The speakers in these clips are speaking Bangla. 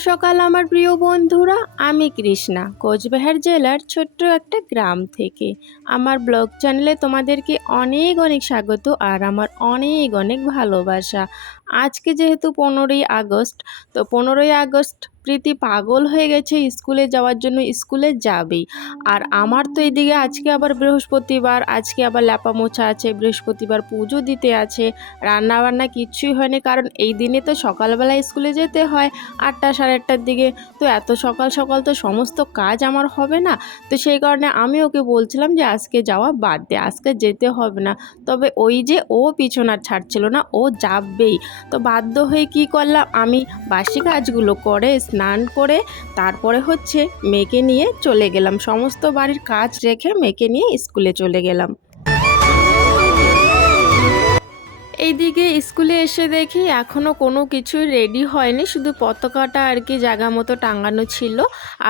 সকাল আমার প্রিয় বন্ধুরা, আমি কৃষ্ণা, কোচবিহার জেলার ছোট্ট একটা গ্রাম থেকে। আমার ব্লগ চ্যানেলে তোমাদেরকে অনেক অনেক স্বাগত আর আমার অনেক অনেক ভালোবাসা। আজকে যেহেতু পনেরোই আগস্ট, তো পনেরোই আগস্ট প্রীতি পাগল হয়ে গেছে স্কুলে যাওয়ার জন্য স্কুলে যাবেই। আর আমার তো এদিকে আজকে আবার বৃহস্পতিবার, আজকে আবার ল্যাপা মোছা আছে, বৃহস্পতিবার পুজো দিতে আছে রান্না বান্না কিচ্ছুই হয়নি, কারণ এই দিনে তো সকালবেলা স্কুলে যেতে হয়, আটটা সাড়ে আটটার দিকে। তো এত সকাল সকাল তো সমস্ত কাজ আমার হবে না। তো সেই কারণে আমি ওকে বলছিলাম যে আজকে যাওয়া বাদ দে, আজকে যেতে হবে না। তবে ওই যে ও পিছন আর ছাড়ছিল না, ও যাবেই। তো বাধ্য হয়ে কি করলাম? আমি বাসি কাজগুলো করে, স্নান করে, তারপরে হচ্ছে মেয়েকে নিয়ে চলে গেলাম। সমস্ত বাড়ির কাজ রেখে মেয়েকে নিয়ে স্কুলে চলে গেলাম। এইদিকে স্কুলে এসে দেখি এখনও কোনো কিছুই রেডি হয়নি, শুধু পতাকাটা আর কি জায়গা মতো টাঙানো ছিল।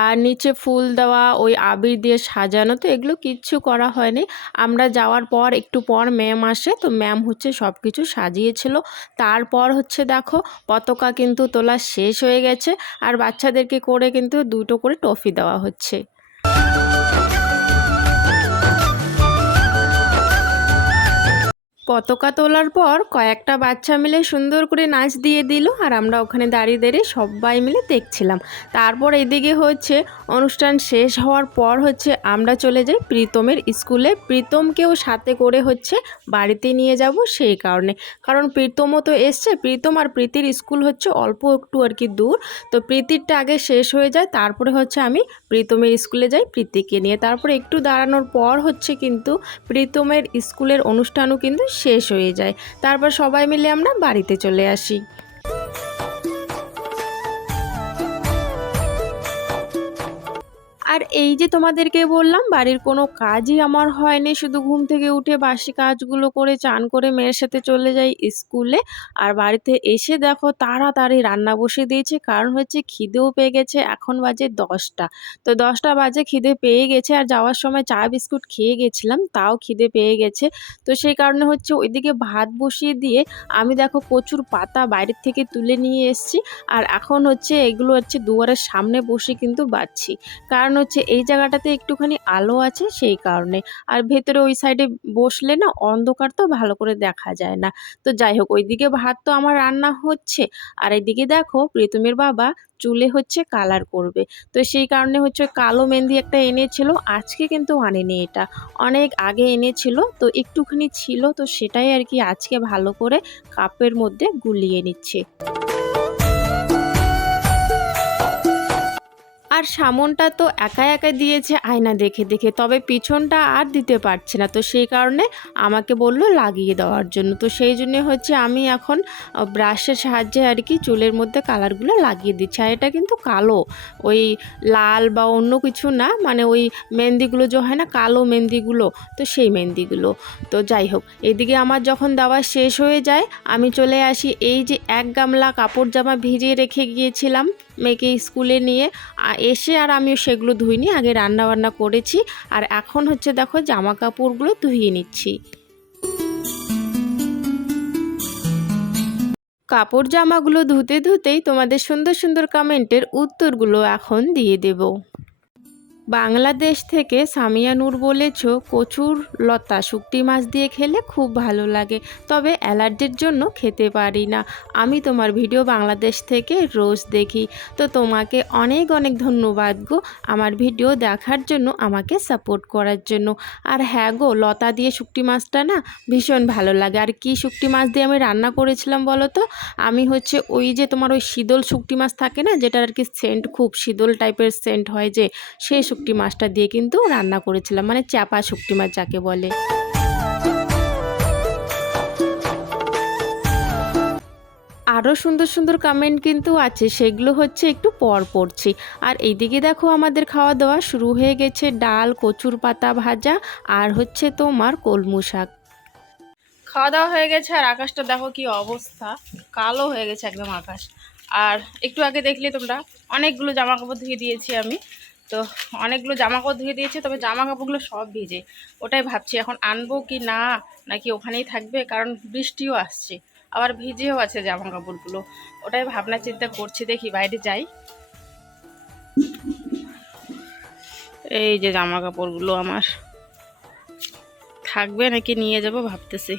আর নিচে ফুল দেওয়া, ওই আবির দিয়ে সাজানো, তো এগুলো কিচ্ছু করা হয়নি। আমরা যাওয়ার পর, একটু পর ম্যাম আসে, তো ম্যাম হচ্ছে সব কিছু সাজিয়েছিল। তারপর হচ্ছে দেখো, পতাকা কিন্তু তোলা শেষ হয়ে গেছে, আর বাচ্চাদেরকে করে কিন্তু দুটো করে টফি দেওয়া হচ্ছে। পতাকা তোলার পর কয়েকটা বাচ্চা মিলে সুন্দর করে নাচ দিয়ে দিল আর আমরা ওখানে দাঁড়িয়ে দাঁড়িয়ে সবাই মিলে দেখছিলাম। তারপর এদিকে হচ্ছে অনুষ্ঠান শেষ হওয়ার পর হচ্ছে আমরা চলে যাই প্রীতমের স্কুলে। প্রীতমকেও সাথে করে হচ্ছে বাড়িতে নিয়ে যাব সেই কারণে। কারণ প্রীতমও তো এসছে, প্রীতম আর প্রীতির স্কুল হচ্ছে অল্প একটু আর কি দূর। তো প্রীতিরটা আগে শেষ হয়ে যায়, তারপরে হচ্ছে আমি প্রীতমের স্কুলে যাই প্রীতিকে নিয়ে। তারপরে একটু দাঁড়ানোর পর হচ্ছে কিন্তু প্রীতমের স্কুলের অনুষ্ঠানও কিন্তু শেষ হয়ে যায়। তারপর সবাই মিলে আমরা বাড়িতে চলে আসি। আর এই যে তোমাদেরকে বললাম, বাড়ির কোনো কাজই আমার হয়নি। শুধু ঘুম থেকে উঠে বাসি কাজগুলো করে চান করে মেয়ের সাথে চলে যাই স্কুলে। আর বাড়িতে এসে দেখো তাড়াতাড়ি রান্না বসে দিয়েছে। কারণ হচ্ছে খিদেও পেয়ে গেছে, এখন বাজে দশটা। তো দশটা বাজে খিদে পেয়ে গেছে আর যাওয়ার সময় চা বিস্কুট খেয়ে গেছিলাম, তাও খিদে পেয়ে গেছে। তো সেই কারণে হচ্ছে ওইদিকে ভাত বসিয়ে দিয়ে আমি দেখো প্রচুর পাতা বাইরের থেকে তুলে নিয়ে এসেছি। আর এখন হচ্ছে এগুলো হচ্ছে দুয়ারের সামনে বসে কিন্তু বাচ্ছি। কারণ হচ্ছে এই জায়গাটাতে একটুখানি আলো আছে সেই কারণে। আর ভেতরে ওই সাইডে বসলে না অন্ধকার তো ভালো করে দেখা যায় না। তো যাই হোক, ওইদিকে ভাত তো আমার রান্না হচ্ছে। আর এদিকে দেখো, প্রীতমের বাবা চুলে হচ্ছে কালার করবে। তো সেই কারণে হচ্ছে কালো মেহেন্দি একটা এনেছিল, আজকে কিন্তু আনেনি এটা। অনেক আগে এনেছিল, তো একটুখানি ছিল, তো সেটাই আর কি আজকে ভালো করে কাপের মধ্যে গুলিয়ে নিচ্ছে। আর সামনটা তো একা একা দিয়েছে আয়না দেখে দেখে, তবে পিছনটা আর দিতে পারছে না। তো সেই কারণে আমাকে বলল লাগিয়ে দেওয়ার জন্য। তো সেই জন্য হচ্ছে আমি এখন ব্রাশের সাহায্যে আর কি চুলের মধ্যে কালারগুলো লাগিয়ে দিচ্ছি। আর এটা কিন্তু কালো, ওই লাল বা অন্য কিছু না মানে ওই মেহেন্দিগুলো যে হয় না, কালো মেহেন্দিগুলো, তো সেই মেহেন্দিগুলো। তো যাই হোক, এদিকে আমার যখন দেওয়া শেষ হয়ে যায়, আমি চলে আসি। এই যে এক গামলা কাপড় জামা ভিজিয়ে রেখে গিয়েছিলাম মেয়েকে স্কুলে নিয়ে এসে আর আমিও সেগুলো ধুইনি, আগে রান্না বান্না করেছি। আর এখন হচ্ছে দেখো জামা কাপড়গুলো ধুয়ে নিচ্ছি। কাপড় জামাগুলো ধুতে ধুতেই তোমাদের সুন্দর সুন্দর কমেন্টের উত্তরগুলো এখন দিয়ে দেব। বাংলাদেশ থেকে সামিয়া নূর বলেছ, কচুর লতা শুকটি মাছ দিয়ে খেলে খুব ভালো লাগে, তবে অ্যালার্জির জন্য খেতে পারি না। আমি তোমার ভিডিও বাংলাদেশ থেকে রোজ দেখি, তো তোমাকে অনেক অনেক ধন্যবাদ গো আমার ভিডিও দেখার জন্য, আমাকে সাপোর্ট করার জন্য। আর হ্যাঁ গো, লতা দিয়ে শুকটি মাছটা না ভীষণ ভালো লাগে। আর কি শুকটি মাছ দিয়ে আমি রান্না করেছিলাম বলো তো? আমি হচ্ছে ওই যে তোমার ওই শীতল শুকটি মাছ থাকে না যেটা আর কি সেন্ট খুব শীতল টাইপের সেন্ট হয় যে, সেই শুকটি মাছটা দিয়ে কিন্তু রান্না করেছিলাম মানে চাপা শুকটি মাছ যাকে বলে। আরও সুন্দর সুন্দর কমেন্ট কিন্তু আছে, সেগুলো হচ্ছে একটু পর পড়ছি। আর এইদিকে দেখো আমাদের খাওয়া দাওয়া শুরু হয়ে গেছে, ডাল, কচুর পাতা ভাজা, আর হচ্ছে তোমার কলমু শাক। খাওয়া দাওয়া হয়ে গেছে, আর আকাশটা দেখো কি অবস্থা, কালো হয়ে গেছে একদম আকাশ। আর একটু আগে দেখলে তোমরা, অনেকগুলো জামা কাপড় ধুয়ে দিয়েছি আমি। তো অনেকগুলো জামা কাপড় ধুয়ে দিয়েছে, তবে জামা কাপড়গুলো সব ভিজে। ওটাই ভাবছি, এখন আনব কি না, নাকি ওখানেই থাকবে? কারণ বৃষ্টিও আসছে, আবার ভিজেও আছে জামা কাপড়গুলো ওটাই ভাবনা চিন্তা করছি, দেখি বাইরে যাই। এই যে জামা কাপড়গুলো আমার। থাকবে নাকি নিয়ে যাব ভাবতেছি।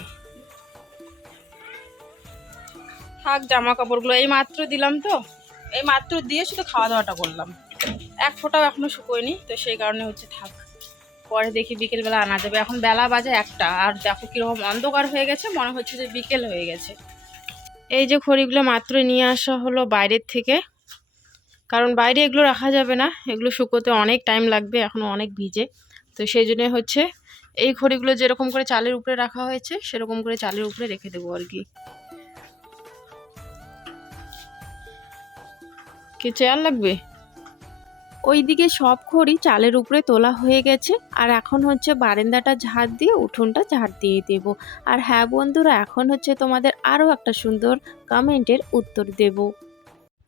থাক জামা কাপড়গুলো এই মাত্র দিলাম তো। এই মাত্র দিয়ে শুধু খাওয়া দাওয়াটা করলাম। এক ফোঁটাও এখনও শুকোয়নি, তো সেই কারণে হচ্ছে থাক। পরে দেখি বিকেলবেলা আনা যাবে। এখন বেলা বাজে একটা, আর দেখো কীরকম অন্ধকার হয়ে গেছে, মনে হচ্ছে যে বিকেল হয়ে গেছে। এই যে খড়িগুলো মাত্র নিয়ে আসা হলো বাইরের থেকে, কারণ বাইরে এগুলো রাখা যাবে না। এগুলো শুকোতে অনেক টাইম লাগবে এখনও অনেক ভিজে। তো সেই জন্য হচ্ছে এই খড়িগুলো যেরকম করে চালের উপরে রাখা হয়েছে, সেরকম করে চালের উপরে রেখে দেবো আর কি। কি চেয়ার লাগবে? ওইদিকে সব খড়ি চালের উপরে তোলা হয়ে গেছে, আর এখন হচ্ছে বারেন্দাটা ঝাড় দিয়ে উঠোনটা ঝাড় দিয়ে দেব। আর হ্যাঁ বন্ধুরা, এখন হচ্ছে তোমাদের আরও একটা সুন্দর কমেন্টের উত্তর দেব।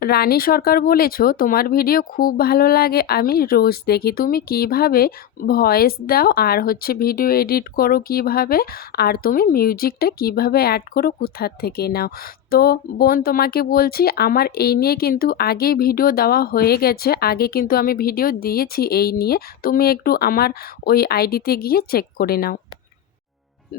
রানী সরকার বলেছ, তোমার ভিডিও খুব ভালো লাগে, আমি রোজ দেখি। তুমি কীভাবে ভয়েস দাও? আর হচ্ছে ভিডিও এডিট করো কীভাবে? আর তুমি মিউজিকটা কীভাবে অ্যাড করো? কোথার থেকে নাও? তো বোন, তোমাকে বলছি, আমার এই নিয়ে কিন্তু আগেই ভিডিও দেওয়া হয়ে গেছে। আগে কিন্তু আমি ভিডিও দিয়েছি এই নিয়ে। তুমি একটু আমার ওই আইডিতে গিয়ে চেক করে নাও।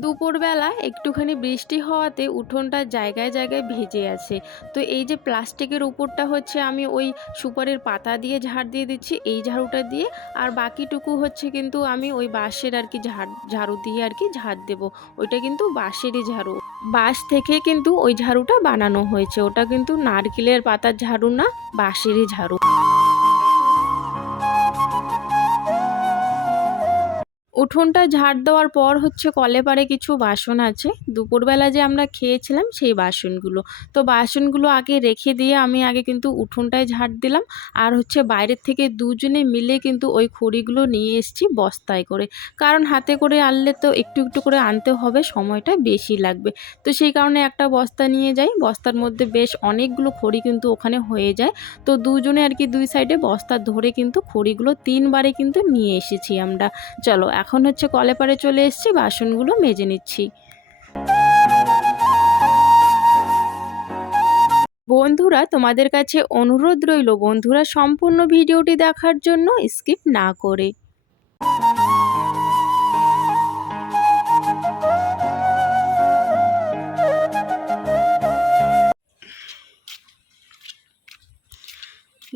দুপুরবেলা একটুখানি বৃষ্টি হওয়াতে উঠোনটা জায়গায় জায়গায় ভেজে আছে। তো এই যে প্লাস্টিকের উপরটা হচ্ছে আমি ওই সুপারির পাতা দিয়ে ঝাড় দিয়ে দিচ্ছি, এই ঝাড়ুটা দিয়ে। আর বাকিটুকু হচ্ছে কিন্তু আমি ওই বাঁশের আর কি ঝাড়, ঝাড়ু দিয়ে আর কি ঝাড় দেব। ওইটা কিন্তু বাঁশেরই ঝাড়ু। বাঁশ থেকে কিন্তু ওই ঝাড়ুটা বানানো হয়েছে। ওটা কিন্তু নারকেলের পাতার ঝাড়ু না, বাঁশেরই ঝাড়ু। উঠোনটা ঝাড় দেওয়ার পর হচ্ছে কলে পারে কিছু বাসন আছে। দুপুরবেলা যে আমরা খেয়েছিলাম সেই বাসনগুলো। তো বাসনগুলো আগে রেখে দিয়ে আমি আগে কিন্তু উঠোনটায় ঝাড় দিলাম। আর হচ্ছে বাইরের থেকে দুজনে মিলে কিন্তু ওই খড়িগুলো নিয়ে এসেছি বস্তায় করে। কারণ হাতে করে আনলে তো একটু একটু করে আনতে হবে, সময়টা বেশি লাগবে। তো সেই কারণে একটা বস্তা নিয়ে যাই। বস্তার মধ্যে বেশ অনেকগুলো খড়ি কিন্তু ওখানে হয়ে যায়। তো দুজনে আর কি দুই সাইডে বস্তা ধরে কিন্তু খড়িগুলো তিনবারে কিন্তু নিয়ে এসেছি আমরা। চলো এখন হচ্ছে কলে পারে চলে এসেছি, বাসনগুলো মেজে নিচ্ছি। বন্ধুরা, তোমাদের কাছে অনুরোধ রইল, বন্ধুরা, সম্পূর্ণ ভিডিওটি দেখার জন্য স্কিপ না করে।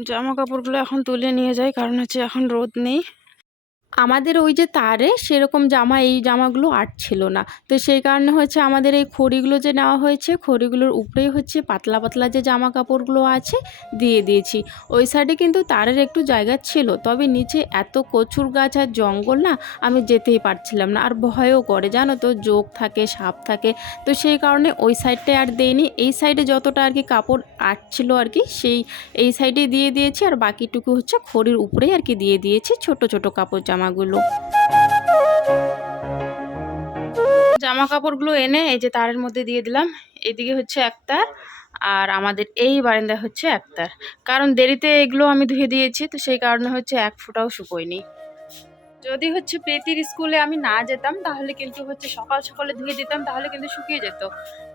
জামা কাপড়গুলো এখন তুলে নিয়ে যাই, কারণ হচ্ছে এখন রোদ নেই। আমাদের ওই যে তারে সেরকম জামা, এই জামাগুলো আটছিল না। তো সেই কারণে হচ্ছে আমাদের এই খড়িগুলো যে নেওয়া হয়েছে, খড়িগুলোর উপরেই হচ্ছে পাতলা পাতলা যে জামা কাপড়গুলো আছে, দিয়ে দিয়েছি। ওই সাইডে কিন্তু তারের একটু জায়গা ছিল, তবে নিচে এত কচুর গাছ আর জঙ্গল না, আমি যেতেই পারছিলাম না। আর ভয়ও করে, জানো তো, যোগ থাকে, সাপ থাকে। তো সেই কারণে ওই সাইডটায় আর দেইনি। এই সাইডে যতটা আর কি কাপড় আটছিল আর কি, সেই, এই সাইডে দিয়ে দিয়েছি। আর বাকিটুকু হচ্ছে খড়ির উপরেই আর কি দিয়ে দিয়েছি, ছোট ছোট কাপড় জামাগুলো। জামা কাপড়গুলো এনে এই যে তারের মধ্যে দিয়ে দিলাম। এদিকে হচ্ছে একতার আর আমাদের এই বারান্দায় হচ্ছে একতার। কারণ দেরিতে এগুলো আমি ধুয়ে দিয়েছি, তো সেই কারণে হচ্ছে এক ফোঁটাও শুকোয়নি। যদি হচ্ছে প্রীতির স্কুলে আমি না যেতাম, তাহলে কিন্তু হচ্ছে সকাল সকালে ধুয়ে দিতাম, তাহলে কিন্তু শুকিয়ে যেত।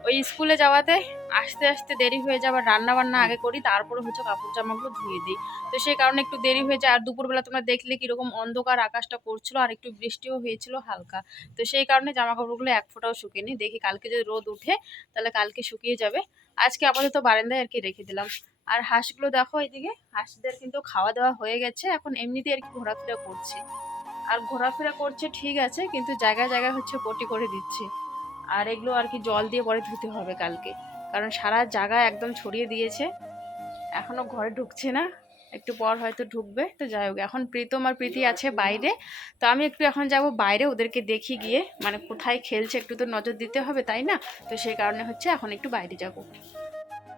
ওই স্কুলে যাওয়াতে আসতে আসতে দেরি হয়ে যাবে রান্না বান্না আগে করি, তারপরে হচ্ছে কাপড় জামাগুলো ধুয়ে দিই। তো সেই কারণে একটু দেরি হয়ে যায়, আর দুপুরবেলা তোমরা দেখলে কীরকম অন্ধকার আকাশটা করছিল, আর একটু বৃষ্টিও হয়েছিল হালকা। তো সেই কারণে জামা কাপড়গুলো এক ফোঁটাও শুকিয়ে নি দেখি কালকে যদি রোদ উঠে, তাহলে কালকে শুকিয়ে যাবে। আজকে আপাতত বারান্দায় আর কি রেখে দিলাম। আর হাঁসগুলো দেখো এদিকে, হাঁসদের কিন্তু খাওয়া দাওয়া হয়ে গেছে, এখন এমনিতে আর কি ঘোরাফেরা করছে। আর ঘোরাফেরা করছে ঠিক আছে, কিন্তু জায়গায় জায়গায় হচ্ছে পটি করে দিচ্ছে। আর এগুলো আর কি জল দিয়ে পরে ধুতে হবে কালকে। কারণ সারা জায়গা একদম ছড়িয়ে দিয়েছে। এখনও ঘরে ঢুকছে না। একটু পর হয়তো ঢুকবে। তো যাই হোক, এখন প্রীতম আর প্রীতি আছে বাইরে। তো আমি একটু এখন যাব বাইরে ওদেরকে দেখি গিয়ে। মানে কোথায় খেলছে একটু তো নজর দিতে হবে, তাই না? তো সেই কারণে হচ্ছে এখন একটু বাইরে যাব।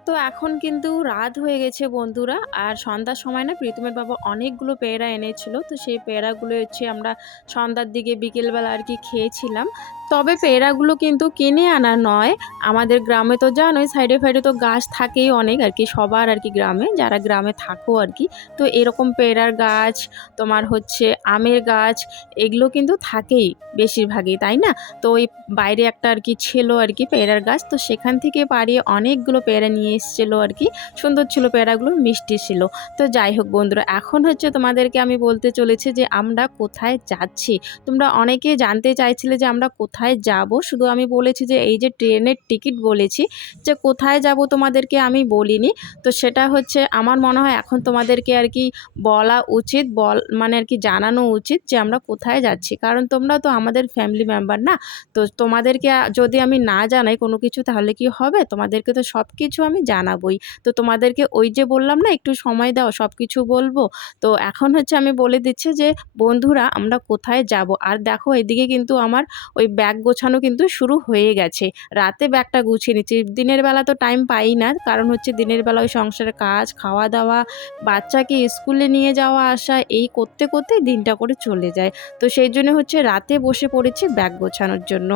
তো এখন কিন্তু রাত হয়ে গেছে বন্ধুরা। আর সন্ধ্যার সময় না প্রীতমের বাবা অনেকগুলো পেয়ারা এনেছিল। তো সেই পেয়ারাগুলো হচ্ছে আমরা সন্ধ্যার দিকে বিকেলবেলা আর কি খেয়েছিলাম। তবে পেয়ারাগুলো কিন্তু কিনে আনা নয়। আমাদের গ্রামে তো জানোই সাইডে ফাইডে তো গাছ থাকেই অনেক আর কি, সবার আর কি গ্রামে, যারা গ্রামে থাকো আর কি। তো এরকম পেয়ারার গাছ, তোমার হচ্ছে আমের গাছ, এগুলো কিন্তু থাকেই বেশিরভাগই, তাই না? তো ওই বাইরে একটা আর কি ছিল আর কি পেয়ারার গাছ, তো সেখান থেকে পাড়িয়ে অনেকগুলো পেয়ারা নিয়ে এসেছিল আর কি। সুন্দর ছিল পেয়ারাগুলো, মিষ্টি ছিল। তো যাই হোক বন্ধুরা, এখন হচ্ছে তোমাদেরকে আমি বলতে চলেছি যে আমরা কোথায় যাচ্ছি? তোমরা অনেকে জানতে চাইছিলে যে আমরা কোথায় যাব? শুধু আমি বলেছি যে এই যে ট্রেনের টিকিট বলেছি, যে কোথায় যাব তোমাদেরকে আমি বলিনি। তো সেটা হচ্ছে আমার মনে হয় এখন তোমাদেরকে আর কি বলা উচিত, বল মানে আর কি জানানো উচিত যে আমরা কোথায় যাচ্ছি। কারণ তোমরা তো আমাদের ফ্যামিলি মেম্বার না, তো তোমাদেরকে যদি আমি না জানাই কোনো কিছু তাহলে কি হবে? তোমাদেরকে তো সব কিছু আমি জানাবই। তো তোমাদেরকে ওই যে বললাম না, একটু সময় দাও সব কিছু বলব। তো এখন হচ্ছে আমি বলে দিচ্ছি যে বন্ধুরা, আমরা কোথায় যাব? আর দেখো এদিকে কিন্তু আমার ওই ব্যাগ গোছানো কিন্তু শুরু হয়ে গেছে। রাতে ব্যাগটা গুছিয়ে নিচ্ছি। দিনের বেলা তো টাইম পাই না। কারণ হচ্ছে দিনের বেলা ওই সংসারের কাজ খাওয়া দাওয়া বাচ্চাকে স্কুলে নিয়ে যাওয়া, আসা, এই করতে করতে দিনটা করে চলে যায়। তো সেই জন্য হচ্ছে রাতে বসে পড়েছি ব্যাগ গোছানোর জন্য।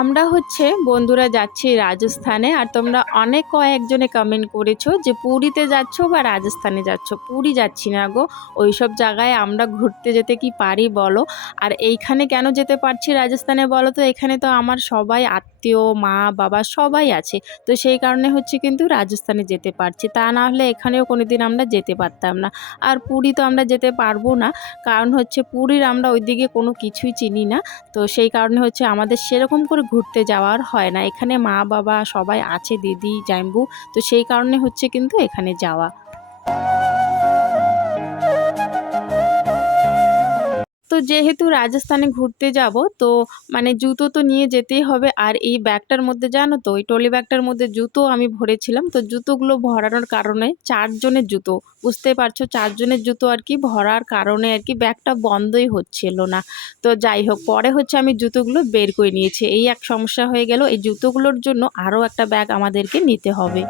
আমরা হচ্ছে বন্ধুরা যাচ্ছি রাজস্থানে আর তোমরা অনেক কয়েকজনে কমেন্ট করেছ যে পুরীতে যাচ্ছ বা রাজস্থানে যাচ্ছ। পুরী যাচ্ছি না গো ওই সব জায়গায় আমরা ঘুরতে যেতে কি পারি বলো? আর এইখানে কেন যেতে পারছি রাজস্থানে বলো তো? এখানে তো আমার সবাই আত্মীয়, মা, বাবা সবাই আছে। তো সেই কারণে হচ্ছে কিন্তু রাজস্থানে যেতে পারছি। তা না হলে এখানেও কোনো দিন আমরা যেতে পারতাম না। আর পুরী তো আমরা যেতে পারব না, কারণ হচ্ছে পুরীর আমরা ওইদিকে কোনো কিছুই চিনি না। তো সেই কারণে হচ্ছে আমাদের সেরকম করে ঘুরতে যাওয়ার হয় না। এখানে মা, বাবা সবাই আছে, দিদি, জাম্বু। তো সেই কারণে হচ্ছে কিন্তু এখানে যাওয়া। যেহেতু রাজস্থানে ঘুরতে যাব, তো মানে জুতো তো নিয়ে যেতেই হবে। আর এই ব্যাগটার মধ্যে জানো তো ওই ট্রলি ব্যাগটার মধ্যে জুতো আমি ভরেছিলাম। তো জুতোগুলো ভরানোর কারণে চারজনের জুতো, বুঝতে পারছ? চারজনের জুতো আর কি ভরার কারণে আর কি ব্যাগটা বন্ধই হচ্ছিল না। তো যাই হোক, পরে হচ্ছে আমি জুতোগুলো বের করে নিয়েছি। এই এক সমস্যা হয়ে গেল, এই জুতোগুলোর জন্য আরও একটা ব্যাগ আমাদেরকে নিতে হবে।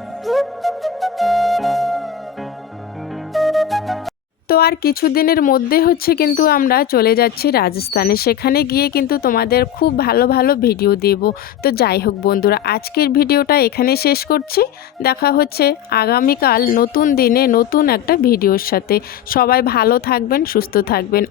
তো আর কিছুদিনের মধ্যে হচ্ছে কিন্তু আমরা চলে যাচ্ছি রাজস্থানে। সেখানে গিয়ে কিন্তু তোমাদের খুব ভালো ভালো ভিডিও দেব। তো যাই হোক বন্ধুরা, আজকের ভিডিওটা এখানে শেষ করছি। দেখা হচ্ছে আগামীকাল নতুন দিনে নতুন একটা ভিডিওর সাথে। সবাই ভালো থাকবেন, সুস্থ থাকবেন।